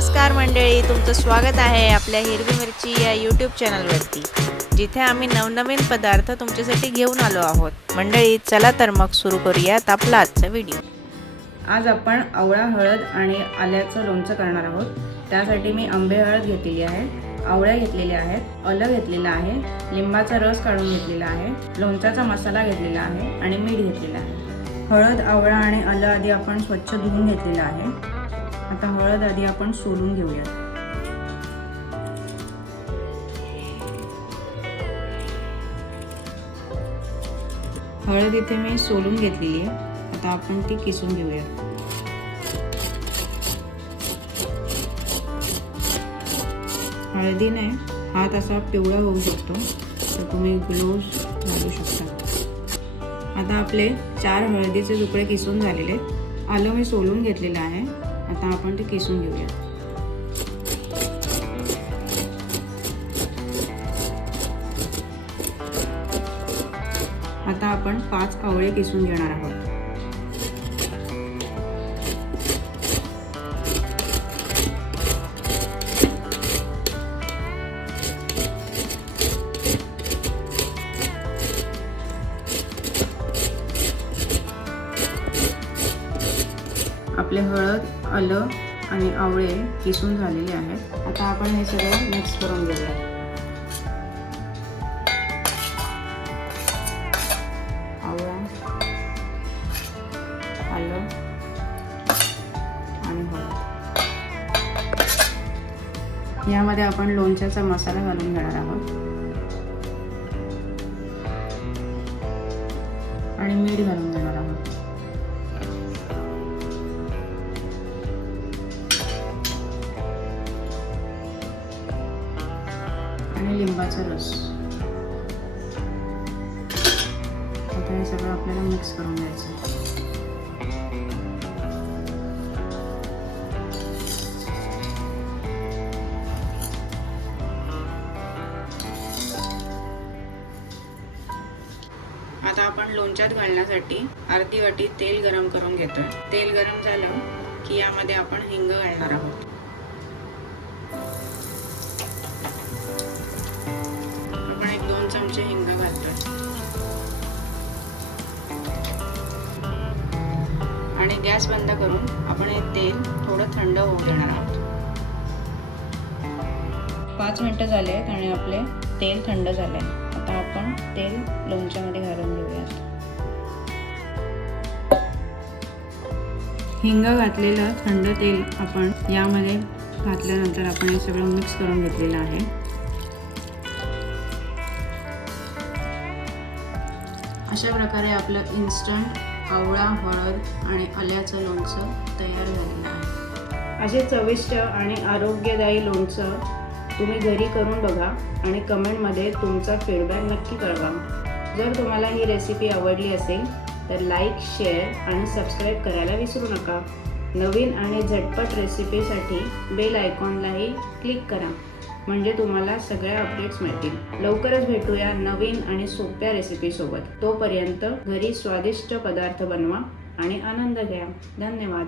नमस्कार मंडळी तुमचं स्वागत आहे आपल्या हिरवी मिरची या यूट्यूब चॅनलवरती जिथे आम्ही नवनवीन पदार्थ तुमच्यासाठी घेऊन आलो आहोत. मंडळी चला तर मग सुरू करूयात आपला आजचा व्हिडिओ आज आपण आवळा हळद आणि आल्याचं लोणचं करणार आहोत. त्यासाठी मी आंबे हळद घेतलेली आहे आवळ्या घेतलेल्या आहेत अलं घेतलेलं आहे लिंबाचा रस काढून घेतलेला आहे लोणचाचा मसाला घेतलेला आहे आणि मीठ घेतलेलं आहे. हळद आवळा आणि आलं आधी आपण स्वच्छ धुवून घेतलेलं आहे. आता हळद आधी आपण सोलून घेऊया हळद इथे मी सोलून घेतलेली आहे. आता आपण ती किसून घेऊया हळदीने हात असा पिवळा होऊ शकतो तर तुम्ही ग्लोव्ज घालू शकता. आता आपले चार हळदीचे तुकडे किसून झालेले आहेत. आलं मी सोलून घेतलेलं आहे. आता आपण ते किसून घेऊया. आता आपण पाच आवळे किसून घेणार आहोत. आपले हळद आलं आणि आवळे किसून झालेले आहेत. आता आपण हे सगळं मिक्स करून घेऊया. आवळा आलं आणि हळद. यामध्ये आपण लोणच्याचा मसाला घालून घेणार आहोत. आणि मीठ घालून घेणार आहोत. लिंबाचा रस. आता हे सगळं आपल्याला मिक्स करून द्यायचं आता आपण लोणच्यात घालण्यासाठी अर्धी वाटी तेल गरम करून घेतोय. तेल गरम झालं की यामध्ये आपण हिंग घालणार आहोत. चमचे हिंग घालतोय. आणि गॅस बंद करून आपण हे तेल थोडं थंड होऊ देणार आहोत. पाच मिनटं झाले आहेत आणि आपले तेल थंड झाले आता आपण तेल लोणच्यामध्ये घालून घेऊयात. हिंग घातलेलं थंड तेल आपण यामध्ये घातल्यानंतर आपण हे सगळं मिक्स करून घेतलेलं आहे. अशा प्रकारे आपलं इन्स्टंट आवळा हळद आणि आल्याचं लोणचं तयार झालेलं आहे. असे चविष्ट आणि आरोग्यदायी लोणचं तुम्ही घरी करून बघा आणि कमेंटमध्ये तुमचा फीडबॅक नक्की कळवा. जर तुम्हाला ही रेसिपी आवडली असेल तर लाईक शेअर आणि सबस्क्राईब करायला विसरू नका. नवीन आणि झटपट रेसिपीसाठी बेल आयकॉनलाही क्लिक करा. म्हणजे तुम्हाला सगळ्या अपडेट्स मिळतील. लवकरच भेटूया नवीन आणि सोप्या रेसिपीसोबत तोपर्यंत घरी स्वादिष्ट पदार्थ बनवा आणि आनंद घ्या. धन्यवाद.